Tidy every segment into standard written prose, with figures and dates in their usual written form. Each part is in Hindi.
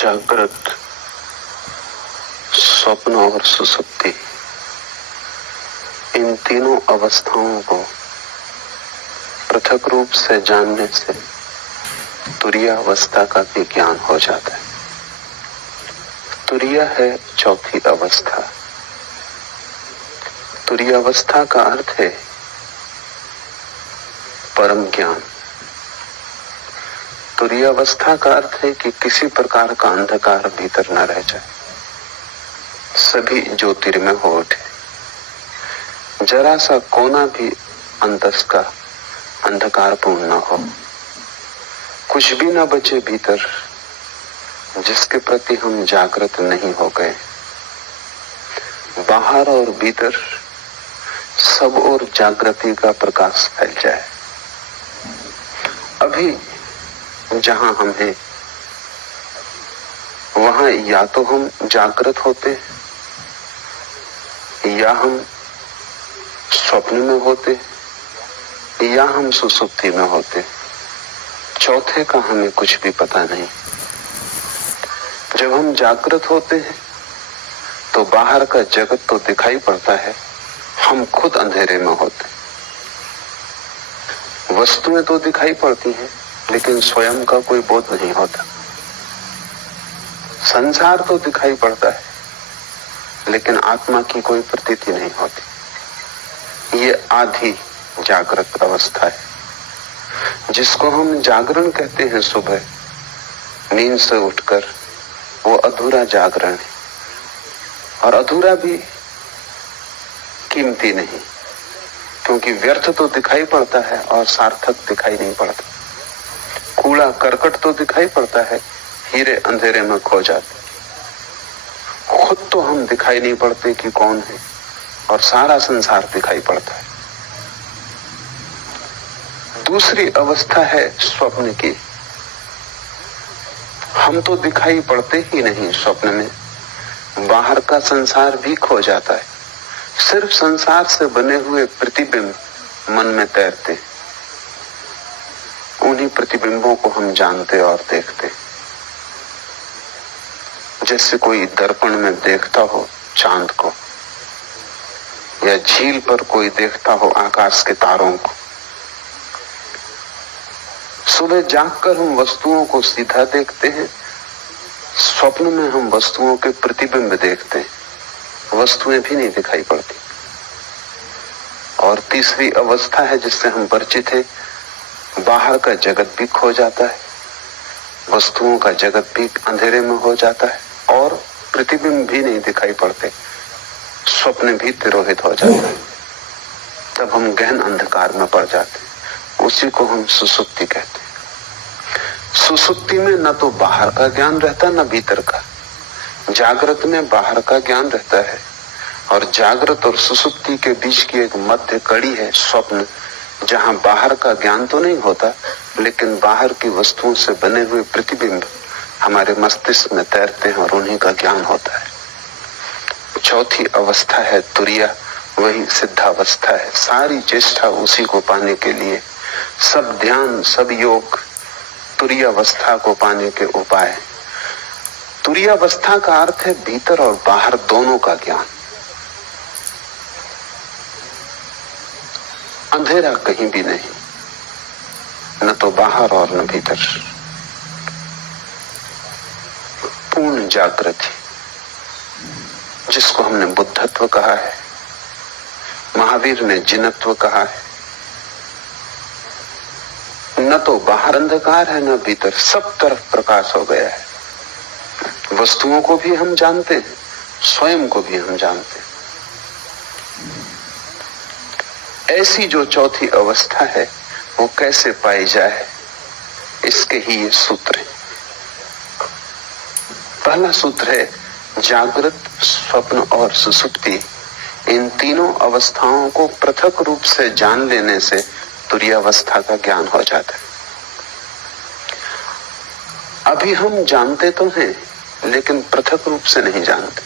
जागृत, स्वप्न और सुसुप्ति, इन तीनों अवस्थाओं को पृथक रूप से जानने से तुरीय अवस्था का भी ज्ञान हो जाता है। तुरीय है चौथी अवस्था। तुरीय अवस्था का अर्थ है परम ज्ञान। तुरीय अवस्था का अर्थ है कि किसी प्रकार का अंधकार भीतर न रह जाए, सभी ज्योतिर्मय हो उठे, जरा सा कोना भी अंतस का अंधकारपूर्ण न हो, कुछ भी न बचे भीतर जिसके प्रति हम जागृत नहीं हो गए। बाहर और भीतर सब ओर जागृति का प्रकाश फैल जाए। अभी जहां हम हैं वहां या तो हम जागृत होते या हम स्वप्न में होते या हम सुसुप्ति में होते। चौथे का हमें कुछ भी पता नहीं। जब हम जागृत होते हैं तो बाहर का जगत तो दिखाई पड़ता है, हम खुद अंधेरे में होते। वस्तुएं तो दिखाई पड़ती हैं लेकिन स्वयं का कोई बोध नहीं होता। संसार तो दिखाई पड़ता है लेकिन आत्मा की कोई प्रतीति नहीं होती। ये आधी जागृत अवस्था है जिसको हम जागरण कहते हैं। सुबह नींद से उठकर वो अधूरा जागरण है, और अधूरा भी कीमती नहीं, क्योंकि व्यर्थ तो दिखाई पड़ता है और सार्थक दिखाई नहीं पड़ता। कूड़ा करकट तो दिखाई पड़ता है, हीरे अंधेरे में खो जाते। खुद तो हम दिखाई नहीं पड़ते कि कौन है, और सारा संसार दिखाई पड़ता है। दूसरी अवस्था है स्वप्न की। हम तो दिखाई पड़ते ही नहीं स्वप्न में, बाहर का संसार भी खो जाता है। सिर्फ संसार से बने हुए प्रतिबिंब मन में तैरते, उन्हीं प्रतिबिंबों को हम जानते और देखते। जैसे कोई दर्पण में देखता हो चांद को, या झील पर कोई देखता हो आकाश के तारों को। सुबह जागकर हम वस्तुओं को सीधा देखते हैं, स्वप्न में हम वस्तुओं के प्रतिबिंब देखते हैं, वस्तुएं भी नहीं दिखाई पड़ती। और तीसरी अवस्था है जिससे हम परिचित हैं, बाहर का जगत भी खो जाता है, वस्तुओं का जगत भी अंधेरे में हो जाता है, और प्रतिबिंब भी नहीं दिखाई पड़ते, स्वप्न भी तिरोहित हो जाता है। तब हम गहन अंधकार में पड़ जाते, उसी को हम सुसुप्ति कहते हैं। सुसुप्ति में न तो बाहर का ज्ञान रहता न भीतर का। जागृत में बाहर का ज्ञान रहता है, और जागृत और सुसुप्ति के बीच की एक मध्य कड़ी है स्वप्न, जहां बाहर का ज्ञान तो नहीं होता लेकिन बाहर की वस्तुओं से बने हुए प्रतिबिंब हमारे मस्तिष्क में तैरते हैं और उन्हीं का ज्ञान होता है। चौथी अवस्था है तुरीय, वही सिद्धावस्था है। सारी चेष्टा उसी को पाने के लिए, सब ध्यान सब योग तुरीय अवस्था को पाने के उपाय। तुरीय अवस्था का अर्थ है भीतर और बाहर दोनों का ज्ञान। अंधेरा कहीं भी नहीं, न तो बाहर और न भीतर, पूर्ण जागृति, जिसको हमने बुद्धत्व कहा है, महावीर ने जिनत्व कहा है। न तो बाहर अंधकार है न भीतर, सब तरफ प्रकाश हो गया है। वस्तुओं को भी हम जानते हैं, स्वयं को भी हम जानते हैं। ऐसी जो चौथी अवस्था है वो कैसे पाई जाए, इसके ही ये सूत्र है। पहला सूत्र है जागृत, स्वप्न और सुसुप्ति, इन तीनों अवस्थाओं को पृथक रूप से जान लेने से तुरीय अवस्था का ज्ञान हो जाता है। अभी हम जानते तो हैं लेकिन पृथक रूप से नहीं जानते।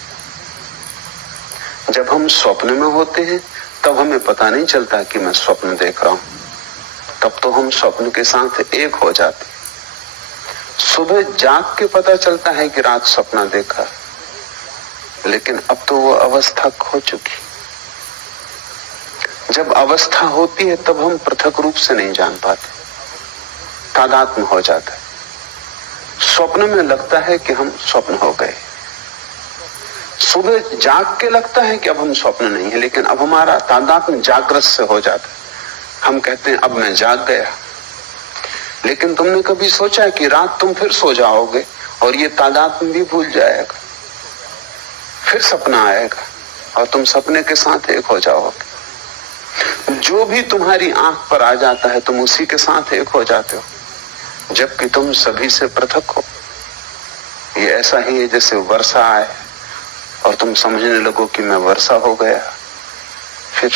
जब हम स्वप्न में होते हैं तब हमें पता नहीं चलता कि मैं स्वप्न देख रहा हूं, तब तो हम स्वप्न के साथ एक हो जाते। सुबह जाग के पता चलता है कि रात सपना देखा, लेकिन अब तो वो अवस्था खो चुकी। जब अवस्था होती है तब हम पृथक रूप से नहीं जान पाते, तादात्म्य हो जाता है। स्वप्न में लगता है कि हम स्वप्न हो गए, सुबह जाग के लगता है कि अब हम स्वप्न नहीं है, लेकिन अब हमारा तादात्म्य जागृत से हो जाता है। हम कहते हैं अब मैं जाग गया, लेकिन तुमने कभी सोचा कि रात तुम फिर सो जाओगे और ये तादात्म्य भी भूल जाएगा, फिर सपना आएगा और तुम सपने के साथ एक हो जाओगे। जो भी तुम्हारी आंख पर आ जाता है तुम उसी के साथ एक हो जाते हो, जबकि तुम सभी से पृथक हो। ये ऐसा ही है जैसे वर्षा आए और तुम समझने लगो कि मैं वर्षा हो गया, फिर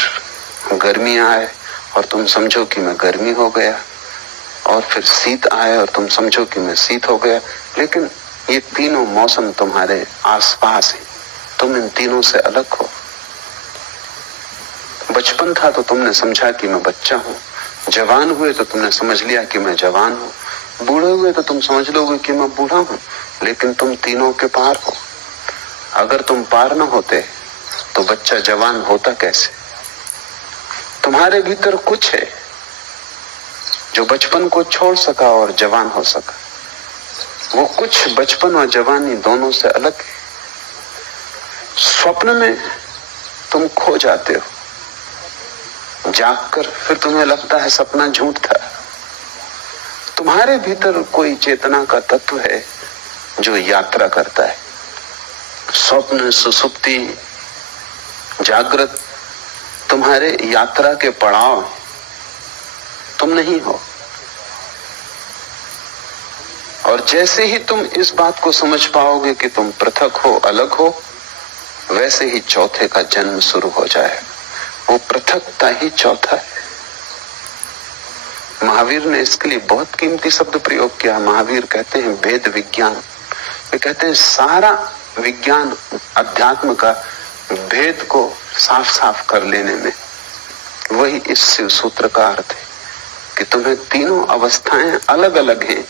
गर्मी आए और तुम समझो कि मैं गर्मी हो गया, और फिर शीत आए और तुम समझो कि मैं शीत हो गया। लेकिन ये तीनों मौसम तुम्हारे आसपास हैं, तुम इन तीनों से अलग हो। बचपन था तो तुमने समझा कि मैं बच्चा हूं, जवान हुए तो तुमने समझ लिया कि मैं जवान हूं, बूढ़े हुए तो तुम समझ लोगे कि मैं बूढ़ा हूं, लेकिन तुम तीनों के पार हो। अगर तुम पार न होते तो बच्चा जवान होता कैसे? तुम्हारे भीतर कुछ है जो बचपन को छोड़ सका और जवान हो सका। वो कुछ बचपन और जवानी दोनों से अलग है। स्वप्न में तुम खो जाते हो, जागकर फिर तुम्हें लगता है सपना झूठ था। तुम्हारे भीतर कोई चेतना का तत्व है जो यात्रा करता है। स्वप्न, सुसुप्ति, जागृत तुम्हारे यात्रा के पड़ाव, तुम नहीं हो। और जैसे ही तुम इस बात को समझ पाओगे कि तुम पृथक हो, अलग हो, वैसे ही चौथे का जन्म शुरू हो जाए। वो पृथकता ही चौथा है। महावीर ने इसके लिए बहुत कीमती शब्द प्रयोग किया। महावीर कहते हैं भेद विज्ञान। वे कहते हैं सारा विज्ञान अध्यात्म का भेद को साफ साफ कर लेने में वही इस शिव सूत्र का अर्थ है कि तुम्हें तीनों अवस्थाएं अलग अलग हैं,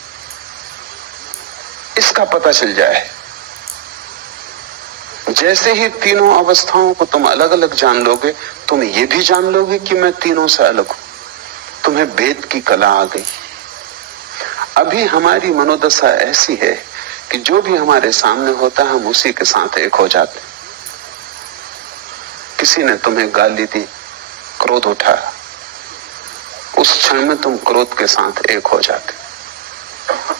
इसका पता चल जाए। जैसे ही तीनों अवस्थाओं को तुम अलग अलग जान लोगे, तुम ये भी जान लोगे कि मैं तीनों से अलग हूं। तुम्हें भेद की कला आ गई। अभी हमारी मनोदशा ऐसी है कि जो भी हमारे सामने होता है हम उसी के साथ एक हो जाते। किसी ने तुम्हें गाली दी, क्रोध उठा, उस क्षण में तुम क्रोध के साथ एक हो जाते।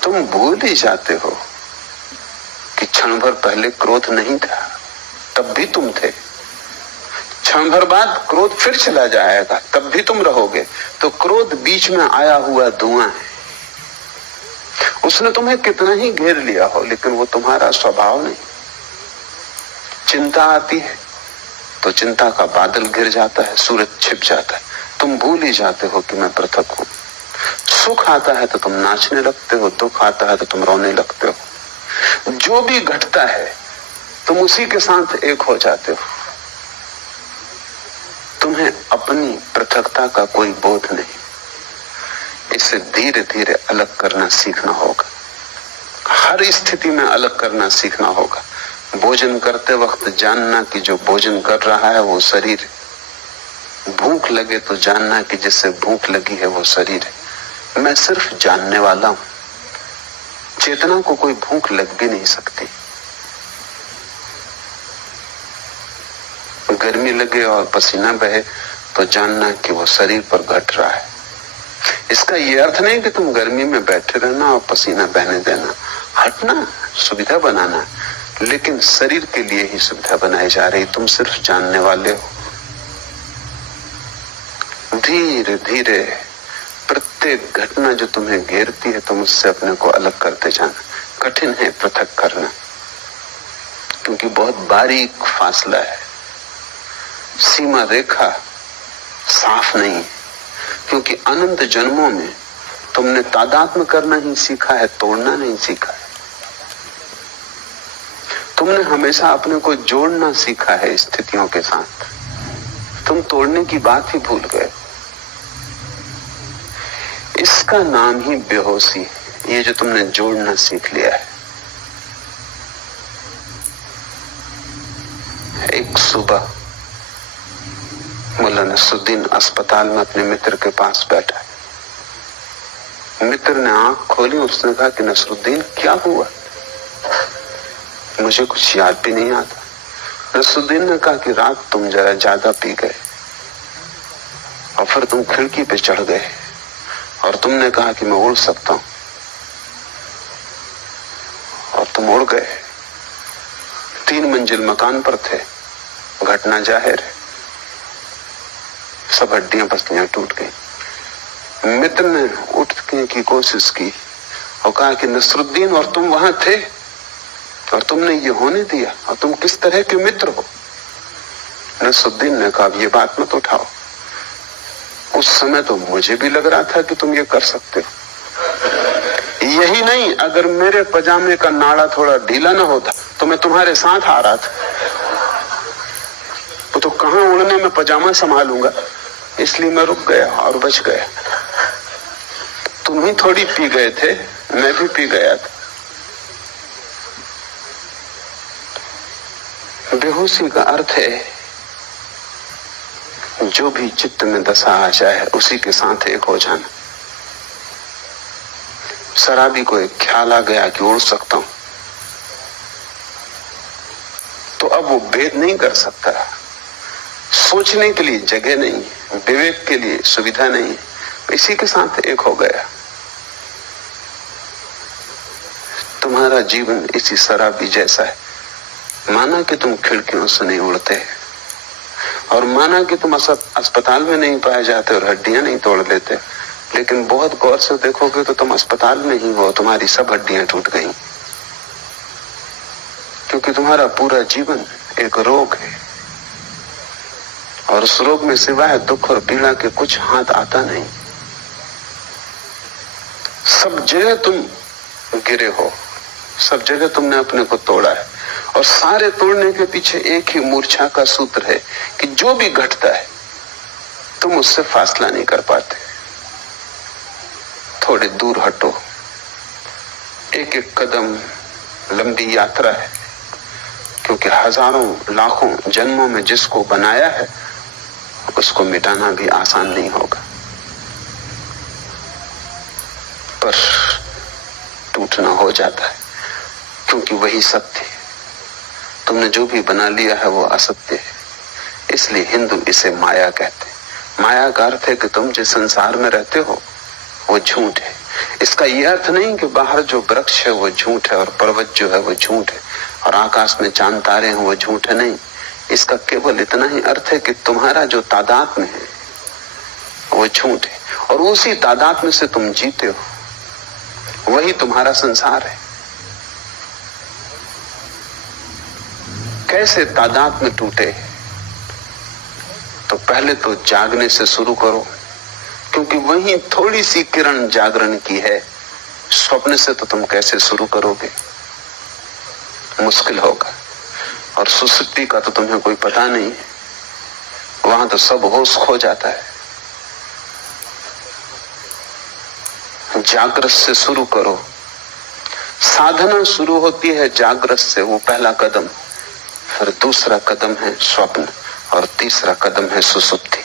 तुम भूल ही जाते हो कि क्षण भर पहले क्रोध नहीं था, तब भी तुम थे। क्षण भर बाद क्रोध फिर चला जाएगा, तब भी तुम रहोगे। तो क्रोध बीच में आया हुआ धुआं है। उसने तुम्हें कितना ही घेर लिया हो, लेकिन वो तुम्हारा स्वभाव नहीं। चिंता आती है तो चिंता का बादल घिर जाता है, सूरज छिप जाता है, तुम भूल ही जाते हो कि मैं पृथक हूं। सुख आता है तो तुम नाचने लगते हो, दुख आता है तो तुम रोने लगते हो। जो भी घटता है तुम उसी के साथ एक हो जाते हो। तुम्हें अपनी पृथकता का कोई बोध नहीं। इसे धीरे धीरे अलग करना सीखना होगा। हर स्थिति में अलग करना सीखना होगा। भोजन करते वक्त जानना कि जो भोजन कर रहा है वो शरीर है। भूख लगे तो जानना कि जिससे भूख लगी है वो शरीर है। मैं सिर्फ जानने वाला हूं। चेतना को कोई भूख लग भी नहीं सकती। गर्मी लगे और पसीना बहे तो जानना कि वो शरीर पर घट रहा है। इसका ये अर्थ नहीं कि तुम गर्मी में बैठे रहना और पसीना बहने देना, हटना, सुविधा बनाना, लेकिन शरीर के लिए ही सुविधा बनाई जा रही। तुम सिर्फ जानने वाले हो। धीरे धीरे प्रत्येक घटना जो तुम्हें घेरती है तुम उससे अपने को अलग करते जाना। कठिन है पृथक करना, क्योंकि बहुत बारीक फासला है, सीमा रेखा साफ नहीं है। क्योंकि अनंत जन्मों में तुमने तादात्म्य करना ही सीखा है, तोड़ना नहीं सीखा है। तुमने हमेशा अपने को जोड़ना सीखा है स्थितियों के साथ, तुम तोड़ने की बात ही भूल गए। इसका नाम ही बेहोशी, ये जो तुमने जोड़ना सीख लिया है। एक सुबह मुल्ला नसरुद्दीन अस्पताल में अपने मित्र के पास बैठा। मित्र ने आंख खोली, उसने कहा कि नसरुद्दीन क्या हुआ? मुझे कुछ याद भी नहीं आता। नसरुद्दीन ने कहा कि रात तुम जरा ज्यादा पी गए और फिर तुम खिड़की पे चढ़ गए और तुमने कहा कि मैं उड़ सकता हूं और तुम उड़ गए। 3 मंजिल मकान पर थे। घटना जाहिर है, सब हड्डियां पसलियां टूट गई। मित्र ने उठने की कोशिश की और कहा कि नसरुद्दीन, और तुम वहां थे और तुमने ये होने दिया, और तुम किस तरह के मित्र हो? नसरुद्दीन ने कहा ये बात मत उठाओ, उस समय तो मुझे भी लग रहा था कि तुम ये कर सकते हो। यही नहीं, अगर मेरे पजामे का नाड़ा थोड़ा ढीला ना होता तो मैं तुम्हारे साथ आ रहा था। तो कहां उड़ने में पजामा संभालूंगा, इसलिए मैं रुक गया और बच गया। तुम ही थोड़ी पी गए थे, मैं भी पी गया था। बेहोशी का अर्थ है जो भी चित्त में दशा आ जाए उसी के साथ एक हो जाना। शराबी को एक ख्याल आ गया कि उड़ सकता हूं, तो अब वो भेद नहीं कर सकता। सोचने के लिए जगह नहीं, विवेक के लिए सुविधा नहीं, इसी के साथ एक हो गया। तुम्हारा जीवन इसी शराबी जैसा है। माना कि तुम खिड़कियों से नहीं उड़ते और माना कि तुम अस्पताल में नहीं पाए जाते और हड्डियां नहीं तोड़ लेते, लेकिन बहुत गौर से देखोगे तो तुम अस्पताल में ही हो, तुम्हारी सब हड्डियां टूट गई, क्योंकि तुम्हारा पूरा जीवन एक रोग है और उस रोग में सिवाय दुख और पीड़ा के कुछ हाथ आता नहीं। सब जगह तुम गिरे हो, सब जगह तुमने अपने को तोड़ा है, और सारे तोड़ने के पीछे एक ही मूर्छा का सूत्र है कि जो भी घटता है तुम उससे फासला नहीं कर पाते। थोड़े दूर हटो, एक एक कदम लंबी यात्रा है, क्योंकि हजारों लाखों जन्मों में जिसको बनाया है उसको मिटाना भी आसान नहीं होगा, पर टूटना हो जाता है, क्योंकि वही सत्य है। तुमने जो भी बना लिया है वो असत्य है, इसलिए हिंदू इसे माया कहते हैं। माया का अर्थ है कि तुम जिस संसार में रहते हो वो झूठ है। इसका यह अर्थ नहीं कि बाहर जो वृक्ष है वो झूठ है और पर्वत जो है वो झूठ है और आकाश में चांद तारे हैं वो झूठ है, नहीं। इसका केवल इतना ही अर्थ है कि तुम्हारा जो तादात्म्य है वो झूठ है और उसी तादात्म्य से तुम जीते हो, वही तुम्हारा संसार है। कैसे तादात्म्य टूटे? तो पहले तो जागने से शुरू करो, क्योंकि वही थोड़ी सी किरण जागरण की है। स्वप्न से तो तुम कैसे शुरू करोगे? मुश्किल होगा। और सुसुप्ति का तो तुम्हें कोई पता नहीं, वहां तो सब होश खो जाता है। जागृत से शुरू करो। साधना शुरू होती है जागृत से, वो पहला कदम। फिर दूसरा कदम है स्वप्न और तीसरा कदम है सुसुप्ति।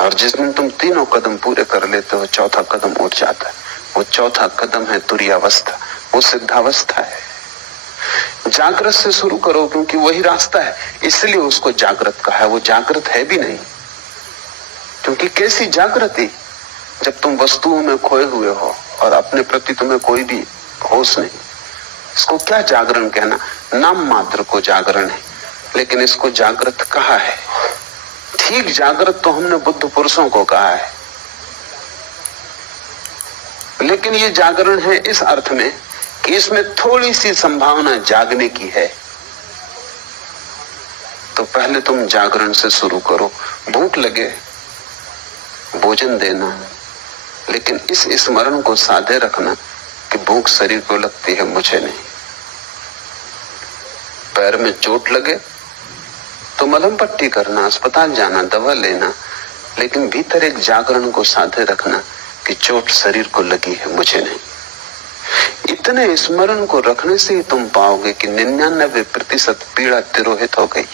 और जिस दिन तुम तीनों कदम पूरे कर लेते हो, चौथा कदम उठ जाता है। वो चौथा कदम है तुरीयावस्था, वो सिद्धावस्था है। जागृत से शुरू करो, क्योंकि वही रास्ता है, इसलिए उसको जागृत कहा है। वो जागृत है भी नहीं, क्योंकि कैसी जागृति जब तुम वस्तुओं में खोए हुए हो और अपने प्रति तुम्हें कोई भी होश नहीं। इसको क्या जागरण कहना? नाम मात्र को जागरण है, लेकिन इसको जागृत कहा है। ठीक जागृत तो हमने बुद्ध पुरुषों को कहा है, लेकिन ये जागरण है इस अर्थ में कि इसमें थोड़ी सी संभावना जागने की है। तो पहले तुम जागरण से शुरू करो। भूख लगे भोजन देना, लेकिन इस स्मरण को साधे रखना कि भूख शरीर को लगती है, मुझे नहीं। पैर में चोट लगे तो मलहम पट्टी करना, अस्पताल जाना, दवा लेना, लेकिन भीतर एक जागरण को साधे रखना कि चोट शरीर को लगी है, मुझे नहीं। इतने स्मरण को रखने से ही तुम पाओगे कि 99% पीड़ा तिरोहित हो गई।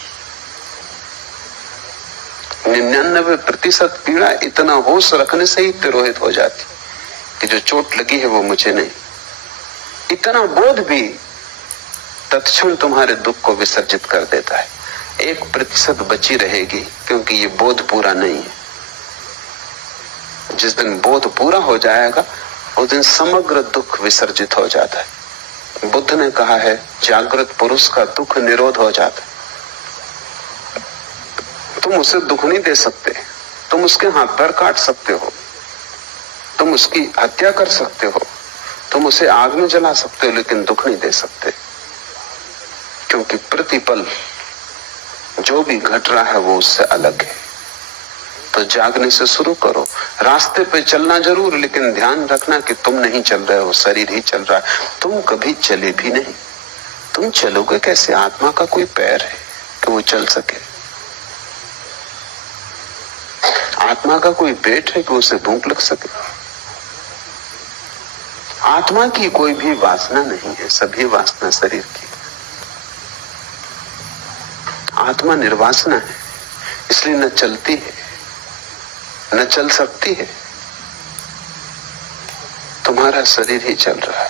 99% पीड़ा इतना होश रखने से ही तिरोहित हो जाती कि जो चोट लगी है वो मुझे नहीं। इतना बोध भी तत्क्षण तुम्हारे दुख को विसर्जित कर देता है। 1% बची रहेगी क्योंकि ये बोध पूरा नहीं है। जिस दिन बोध पूरा हो जाएगा उस दिन समग्र दुख विसर्जित हो जाता है। बुद्ध ने कहा है जागृत पुरुष का दुख निरोध हो जाता है। तुम उसे दुख नहीं दे सकते, तुम उसके हाथ पैर काट सकते हो, तुम उसकी हत्या कर सकते हो, तुम उसे आग में जला सकते हो, लेकिन दुख नहीं दे सकते। क्योंकि प्रतिपल जो भी घट रहा है वो उससे अलग है। तो जागने से शुरू करो। रास्ते पे चलना जरूर, लेकिन ध्यान रखना कि तुम नहीं चल रहे हो, शरीर ही चल रहा है। तुम कभी चले भी नहीं। तुम चलोगे कैसे? आत्मा का कोई पैर है कि वो चल सके? आत्मा का कोई पेट है कि उसे भूख लग सके? आत्मा की कोई भी वासना नहीं है, सभी वासना शरीर की। आत्मा निर्वासना है, इसलिए न चलती है न चल सकती है। तुम्हारा शरीर ही चल रहा है।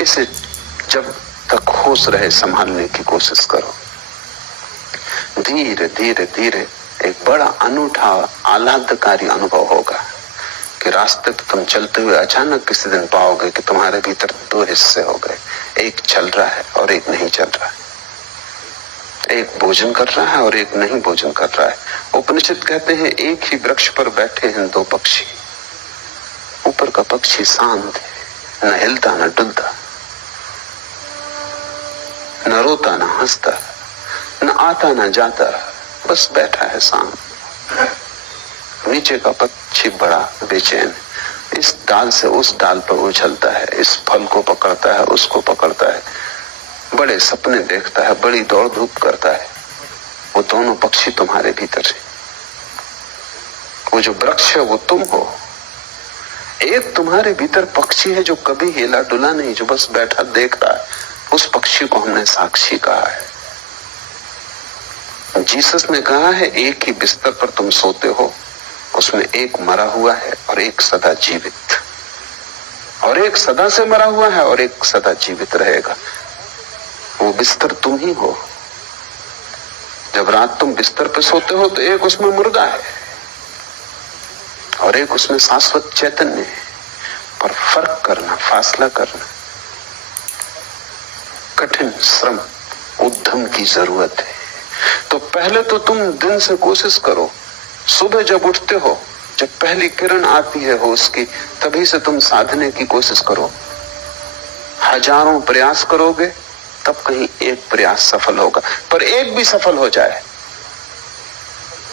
इसे जब तक होश रहे संभालने की कोशिश करो। धीरे धीरे धीरे एक बड़ा अनूठा आह्लादकारी अनुभव होगा कि रास्ते पे तुम चलते हुए अचानक किसी दिन पाओगे कि तुम्हारे भीतर 2 हिस्से हो गए। एक चल रहा है और एक नहीं चल रहा है। एक भोजन कर रहा है और एक नहीं भोजन कर रहा है। उपनिषद कहते हैं एक ही वृक्ष पर बैठे हैं 2 पक्षी। ऊपर का पक्षी शांत है, न हिलता न डुलता, न रोता न हंसता, न आता न जाता, बस बैठा है शांत। नीचे का पक्षी बड़ा बेचैन, इस डाल से उस डाल पर उछलता है, इस फल को पकड़ता है, उसको पकड़ता है, बड़े सपने देखता है, बड़ी दौड़ धूप करता है। वो दोनों पक्षी तुम्हारे भीतर है। वो जो वृक्ष है वो तुम हो। एक तुम्हारे भीतर पक्षी है जो कभी हिला डुला नहीं, जो बस बैठा देख रहा है। उस पक्षी को हमने साक्षी कहा है। जीसस ने कहा है एक ही बिस्तर पर तुम सोते हो, उसमें एक मरा हुआ है और एक सदा जीवित, और एक सदा से मरा हुआ है और एक सदा जीवित रहेगा। वो बिस्तर तुम ही हो। जब रात तुम बिस्तर पे सोते हो तो एक उसमें मुर्दा है और एक उसमें शाश्वत चैतन्य है। पर फर्क करना, फासला करना, कठिन श्रम, उद्यम की जरूरत है। तो पहले तो तुम दिन से कोशिश करो। सुबह जब उठते हो, जब पहली किरण आती है होश की, तभी से तुम साधने की कोशिश करो। हजारों प्रयास करोगे तब कहीं एक प्रयास सफल होगा। पर एक भी सफल हो जाए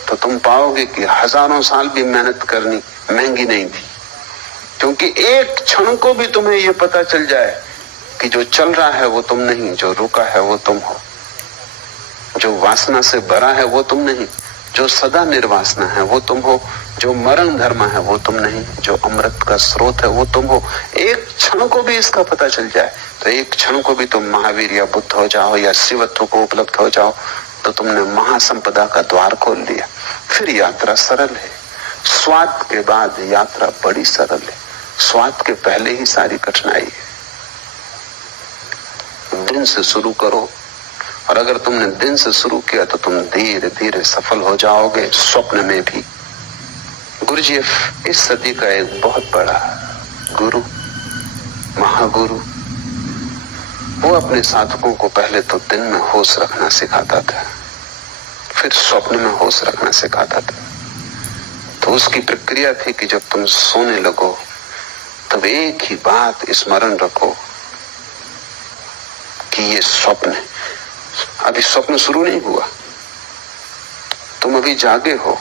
तो तुम पाओगे कि हजारों साल भी मेहनत करनी महंगी नहीं थी। क्योंकि एक क्षण को भी तुम्हें यह पता चल जाए कि जो चल रहा है वो तुम नहीं, जो रुका है वो तुम हो, जो वासना से भरा है वो तुम नहीं, जो सदा निर्वासना है वो तुम हो, जो मरण धर्म है वो तुम नहीं, जो अमृत का स्रोत है वो तुम हो। एक क्षण को भी इसका पता चल जाए तो एक क्षण को भी तुम महावीर या बुद्ध हो जाओ या शिवत्व को उपलब्ध हो जाओ तो तुमने महासंपदा का द्वार खोल लिया। फिर यात्रा सरल है। स्वाद के बाद यात्रा बड़ी सरल है। स्वाद के पहले ही सारी कठिनाई है। दिन से शुरू करो, और अगर तुमने दिन से शुरू किया तो तुम धीरे धीरे सफल हो जाओगे, स्वप्न में भी। गुरुजीएफ इस सदी का एक बहुत बड़ा गुरु, महागुरु, वो अपने साधकों को पहले तो दिन में होश रखना सिखाता था, फिर स्वप्न में होश रखना सिखाता था। तो उसकी प्रक्रिया थी कि जब तुम सोने लगो तब एक ही बात स्मरण रखो कि ये स्वप्न है। अभी स्वप्न शुरू नहीं हुआ, तुम अभी जागे हो।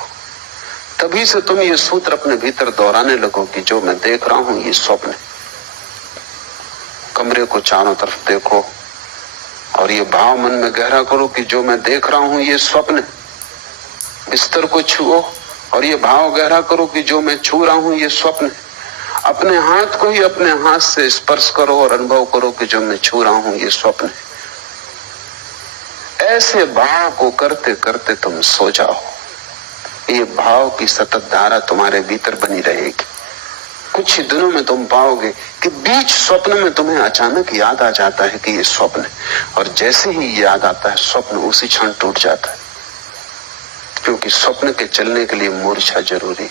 तभी से तुम ये सूत्र अपने भीतर दोहराने लगो कि जो मैं देख रहा हूं ये स्वप्न है। कमरे को चारों तरफ देखो और ये भाव मन में गहरा करो कि जो मैं देख रहा हूं ये स्वप्न है। बिस्तर को छुओ और ये भाव गहरा करो कि जो मैं छू रहा हूं ये स्वप्न है। अपने हाथ को ही अपने हाथ से स्पर्श करो और अनुभव करो कि जो मैं छू रहा हूं ये स्वप्न है। ऐसे भाव को करते करते तुम सो जाओ। ये भाव की सतत धारा तुम्हारे भीतर बनी रहेगी। कुछ ही दिनों में तुम पाओगे कि बीच स्वप्न में तुम्हें अचानक याद आ जाता है कि ये स्वप्न है, और जैसे ही याद आता है स्वप्न उसी क्षण टूट जाता है, क्योंकि स्वप्न के चलने के लिए मूर्छा जरूरी है।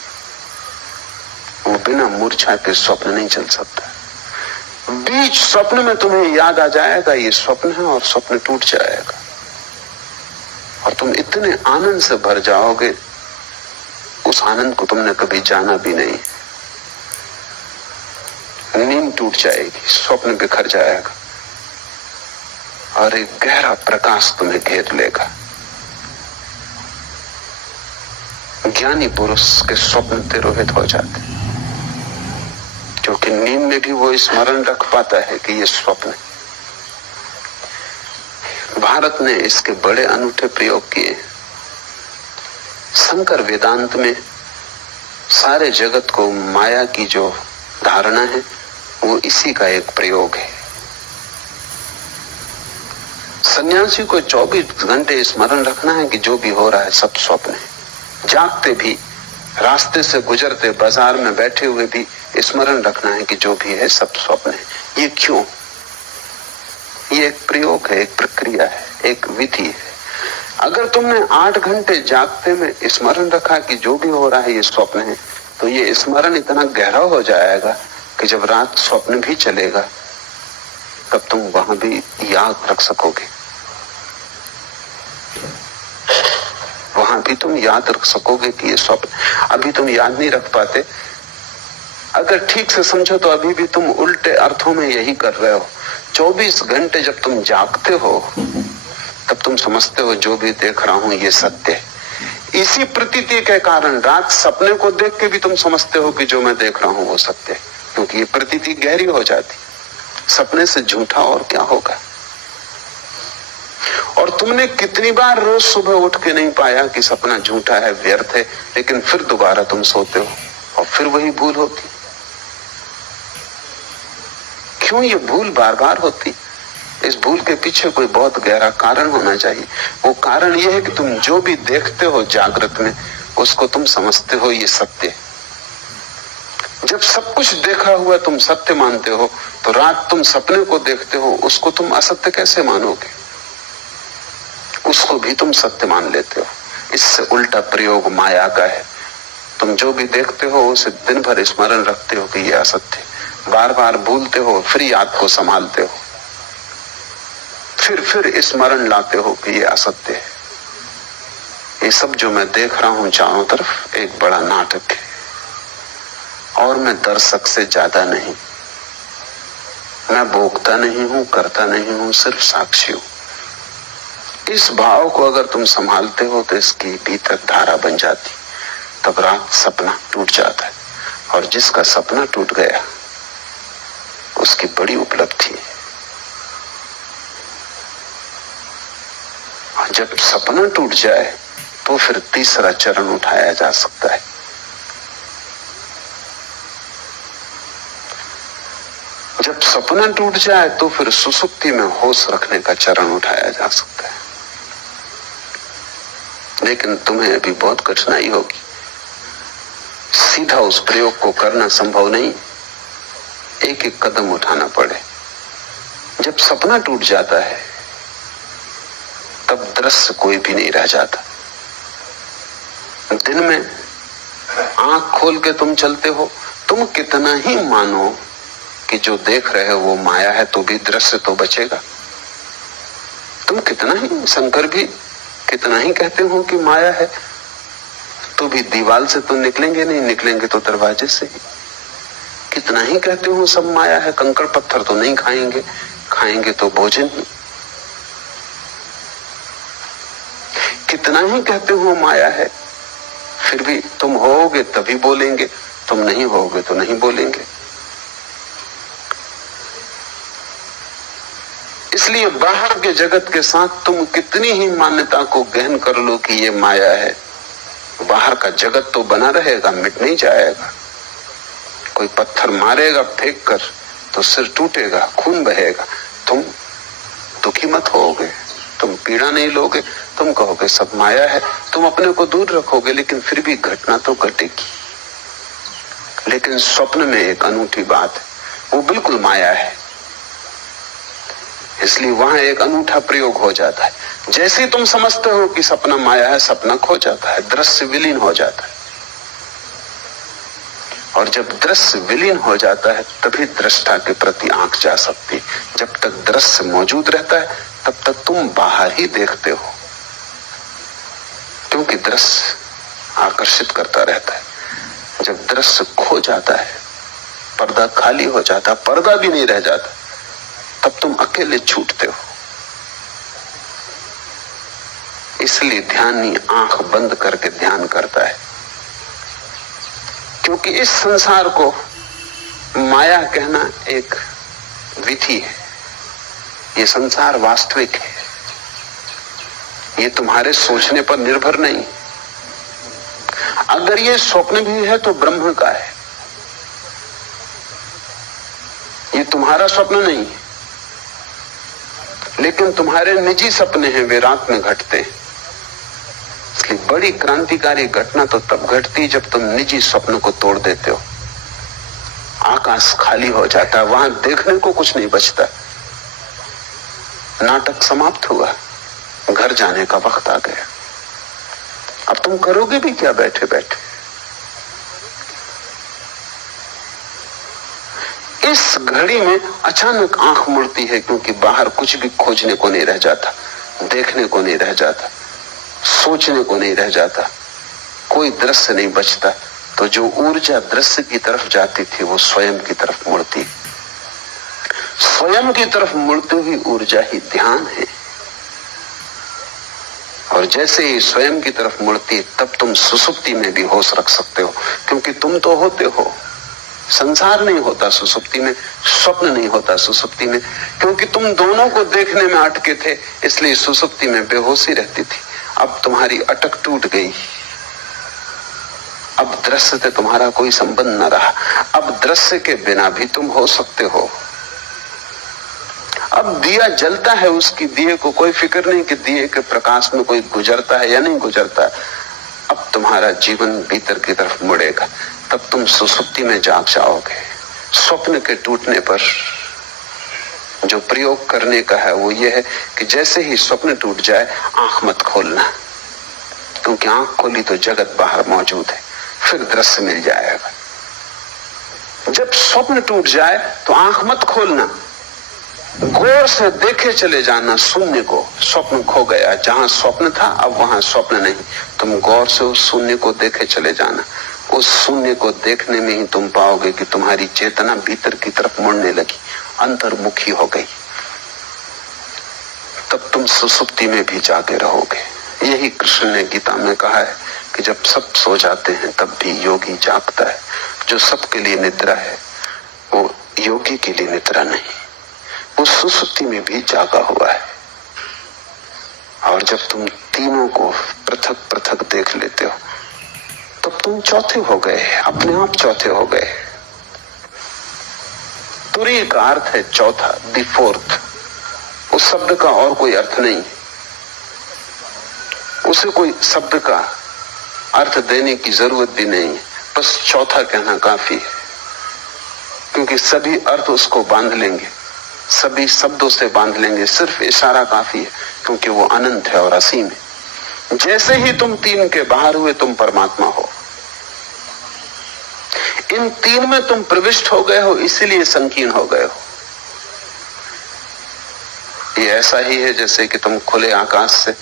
वो बिना मूर्छा के स्वप्न नहीं चल सकता। बीच स्वप्न में तुम्हें याद आ जाएगा ये स्वप्न है, और स्वप्न टूट जाएगा, और तुम इतने आनंद से भर जाओगे, उस आनंद को तुमने कभी जाना भी नहीं। नींद टूट जाएगी, स्वप्न बिखर जाएगा, और एक गहरा प्रकाश तुम्हें घेर लेगा। ज्ञानी पुरुष के स्वप्न तिरोहित हो जाते, क्योंकि नींद में भी वो स्मरण रख पाता है कि ये स्वप्न है। भारत ने इसके बड़े अनूठे प्रयोग किए। शंकर वेदांत में सारे जगत को माया की जो धारणा है वो इसी का एक प्रयोग है। सन्यासी को 24 घंटे स्मरण रखना है कि जो भी हो रहा है सब स्वप्न है। जागते भी, रास्ते से गुजरते, बाजार में बैठे हुए भी स्मरण रखना है कि जो भी है सब स्वप्न है। ये क्यों? ये एक प्रयोग है, एक प्रक्रिया है, एक विधि है। अगर तुमने 8 घंटे जागते में स्मरण रखा कि जो भी हो रहा है ये स्वप्न है, तो ये स्मरण इतना गहरा हो जाएगा कि जब रात स्वप्न भी चलेगा तब तुम वहां भी याद रख सकोगे, वहां भी तुम याद रख सकोगे कि ये स्वप्न। अभी तुम याद नहीं रख पाते। अगर ठीक से समझो तो अभी भी तुम उल्टे अर्थों में यही कर रहे हो। 24 घंटे जब तुम जागते हो तब तुम समझते हो जो भी देख रहा हूं ये सत्य है। इसी प्रतीति के कारण रात सपने को देख के भी तुम समझते हो कि जो मैं देख रहा हूं वो सत्य है, क्योंकि ये प्रतीति गहरी हो जाती। सपने से झूठा और क्या होगा। और तुमने कितनी बार रोज सुबह उठ के नहीं पाया कि सपना झूठा है, व्यर्थ है, लेकिन फिर दोबारा तुम सोते हो और फिर वही भूल होती। क्यों ये भूल बार बार होती? इस भूल के पीछे कोई बहुत गहरा कारण होना चाहिए। वो कारण ये है कि तुम जो भी देखते हो जागृत में उसको तुम समझते हो ये सत्य है। जब सब कुछ देखा हुआ तुम सत्य मानते हो तो रात तुम सपने को देखते हो, उसको तुम असत्य कैसे मानोगे? उसको भी तुम सत्य मान लेते हो। इससे उल्टा प्रयोग माया का है। तुम जो भी देखते हो उसे दिन भर स्मरण रखते हो कि यह असत्य है, बार बार भूलते हो, फिर याद को संभालते हो, फिर स्मरण लाते हो कि यह असत्य है। ये सब जो मैं देख रहा हूं चारों तरफ एक बड़ा नाटक है, और मैं दर्शक से ज्यादा नहीं। मैं भोगता नहीं हूं, करता नहीं हूं, सिर्फ साक्षी हूं। इस भाव को अगर तुम संभालते हो तो इसकी भीतर धारा बन जाती। तब रात सपना टूट जाता है, और जिसका सपना टूट गया उसकी बड़ी उपलब्धि है। और जब सपना टूट जाए तो फिर तीसरा चरण उठाया जा सकता है। जब सपना टूट जाए तो फिर सुसुप्ति में होश रखने का चरण उठाया जा सकता है। लेकिन तुम्हें अभी बहुत कठिनाई होगी। सीधा उस प्रयोग को करना संभव नहीं, एक एक कदम उठाना पड़े। जब सपना टूट जाता है तब दृश्य कोई भी नहीं रह जाता। दिन में आंख खोल के तुम चलते हो, तुम कितना ही मानो कि जो देख रहे हो वो माया है, तो भी दृश्य तो बचेगा। तुम कितना ही, शंकर भी कितना ही कहते हो कि माया है, तो भी दीवार से तो निकलेंगे नहीं, निकलेंगे तो दरवाजे से ही। कितना ही कहते हो सब माया है, कंकड़ पत्थर तो नहीं खाएंगे, खाएंगे तो भोजन ही। कितना ही कहते हो माया है, फिर भी तुम होगे तभी बोलेंगे, तुम नहीं होगे तो नहीं बोलेंगे। इसलिए बाहर के जगत के साथ तुम कितनी ही मान्यता को गहन कर लो कि ये माया है, बाहर का जगत तो बना रहेगा, मिट नहीं जाएगा। कोई पत्थर मारेगा फेंक कर तो सिर टूटेगा, खून बहेगा। तुम दुखी मत होगे, तुम पीड़ा नहीं लोगे, तुम कहोगे सब माया है, तुम अपने को दूर रखोगे, लेकिन फिर भी घटना तो घटेगी। लेकिन स्वप्न में एक अनूठी बात है, वो बिल्कुल माया है, इसलिए वहां एक अनूठा प्रयोग हो जाता है। जैसे तुम समझते हो कि सपना माया है, सपना खो जाता है, दृश्य विलीन हो जाता है। और जब दृश्य विलीन हो जाता है तभी दृष्टा के प्रति आंख जा सकती है। जब तक दृश्य मौजूद रहता है तब तक तुम बाहर ही देखते हो, क्योंकि दृश्य आकर्षित करता रहता है। जब दृश्य खो जाता है, पर्दा खाली हो जाता, पर्दा भी नहीं रह जाता, तब तुम अकेले छूटते हो। इसलिए ध्यानी आंख बंद करके ध्यान करता है, क्योंकि इस संसार को माया कहना एक विधि है। ये संसार वास्तविक है, ये तुम्हारे सोचने पर निर्भर नहीं। अगर ये स्वप्न भी है तो ब्रह्म का है, ये तुम्हारा स्वप्न नहीं है। लेकिन तुम्हारे निजी सपने हैं, वे रात में घटते हैं। इसलिए बड़ी क्रांतिकारी घटना तो तब घटती जब तुम निजी स्वप्न को तोड़ देते हो। आकाश खाली हो जाता है, वहां देखने को कुछ नहीं बचता। नाटक समाप्त हुआ, घर जाने का वक्त आ गया। अब तुम करोगे भी क्या बैठे बैठे? इस घड़ी में अचानक आंख मुड़ती है, क्योंकि बाहर कुछ भी खोजने को नहीं रह जाता, देखने को नहीं रह जाता, सोचने को नहीं रह जाता, कोई दृश्य नहीं बचता। तो जो ऊर्जा दृश्य की तरफ जाती थी वो स्वयं की तरफ मुड़ती। स्वयं की तरफ मुड़ती हुई ऊर्जा ही ध्यान है। और जैसे ही स्वयं की तरफ मुड़ती, तब तुम सुसुप्ति में भी होश रख सकते हो, क्योंकि तुम तो होते हो। संसार नहीं होता सुसुप्ति में, स्वप्न नहीं होता सुसुप्ति में, क्योंकि तुम दोनों को देखने में अटके थे, इसलिए सुसुप्ति में बेहोशी रहती थी। अब तुम्हारी अटक टूट गई, अब दृश्य से तुम्हारा कोई संबंध न रहा। अब दृश्य के बिना भी तुम हो सकते हो। अब दिया जलता है, उसकी दिए को कोई फिक्र नहीं कि दिए के प्रकाश में कोई गुजरता है या नहीं गुजरता। अब तुम्हारा जीवन भीतर की तरफ मुड़ेगा, तब तुम सुसुप्ति में जाग जाओगे। स्वप्न के टूटने पर जो प्रयोग करने का है वो ये है कि जैसे ही स्वप्न टूट जाए, आंख मत खोलना, क्योंकि आंख खोली तो जगत बाहर मौजूद है, फिर दृश्य मिल जाएगा। जब स्वप्न टूट जाए तो आंख मत खोलना, गौर से देखे चले जाना शून्य को। स्वप्न खो गया, जहां स्वप्न था अब वहां स्वप्न नहीं। तुम गौर से उस शून्य को देखे चले जाना। उस शून्य को देखने में ही तुम पाओगे कि तुम्हारी चेतना भीतर की तरफ मुड़ने लगी, अंतर्मुखी हो गई। तब तुम सुसुप्ति में भी जागे रहोगे। यही कृष्ण ने गीता में कहा है कि जब सब सो जाते हैं तब भी योगी जागता है। जो सबके लिए निद्रा है वो योगी के लिए निद्रा नहीं, वो सुसुप्ति में भी जागा हुआ है। और जब तुम तीनों को पृथक पृथक देख लेते हो तब तुम चौथे हो गए, अपने आप चौथे हो गए। तुरी का अर्थ है चौथा, द फोर्थ। उस शब्द का और कोई अर्थ नहीं, उसे कोई शब्द का अर्थ देने की जरूरत भी नहीं है, बस चौथा कहना काफी है। क्योंकि सभी अर्थ उसको बांध लेंगे, सभी शब्दों से बांध लेंगे, सिर्फ इशारा काफी है, क्योंकि वो अनंत है और असीम है। जैसे ही तुम तीन के बाहर हुए तुम परमात्मा हो। इन तीन में तुम प्रविष्ट हो गए हो, इसीलिए संकीर्ण हो गए हो। ये ऐसा ही है जैसे कि तुम खुले आकाश से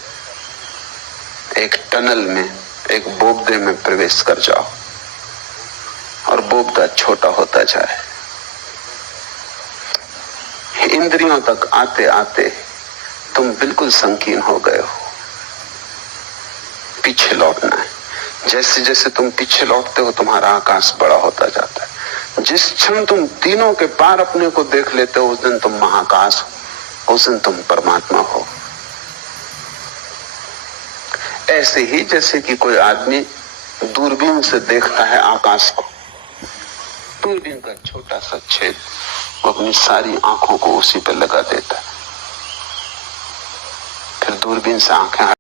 एक टनल में, एक बोगदे में प्रवेश कर जाओ और बोगदा छोटा होता जाए। इंद्रियों तक आते आते तुम बिल्कुल संकीर्ण हो गए हो। पीछे लौटना है। जैसे जैसे तुम पीछे लौटते हो तुम्हारा आकाश बड़ा होता जाता है। जिस क्षण तुम तीनों के पार अपने को देख लेते हो उस दिन तुम महाकाश हो, उस दिन तुम परमात्मा हो। ऐसे ही जैसे कि कोई आदमी दूरबीन से देखता है आकाश को, दूरबीन का छोटा सा छेद, वो अपनी सारी आंखों को उसी पर लगा देता है। फिर दूरबीन से आंखें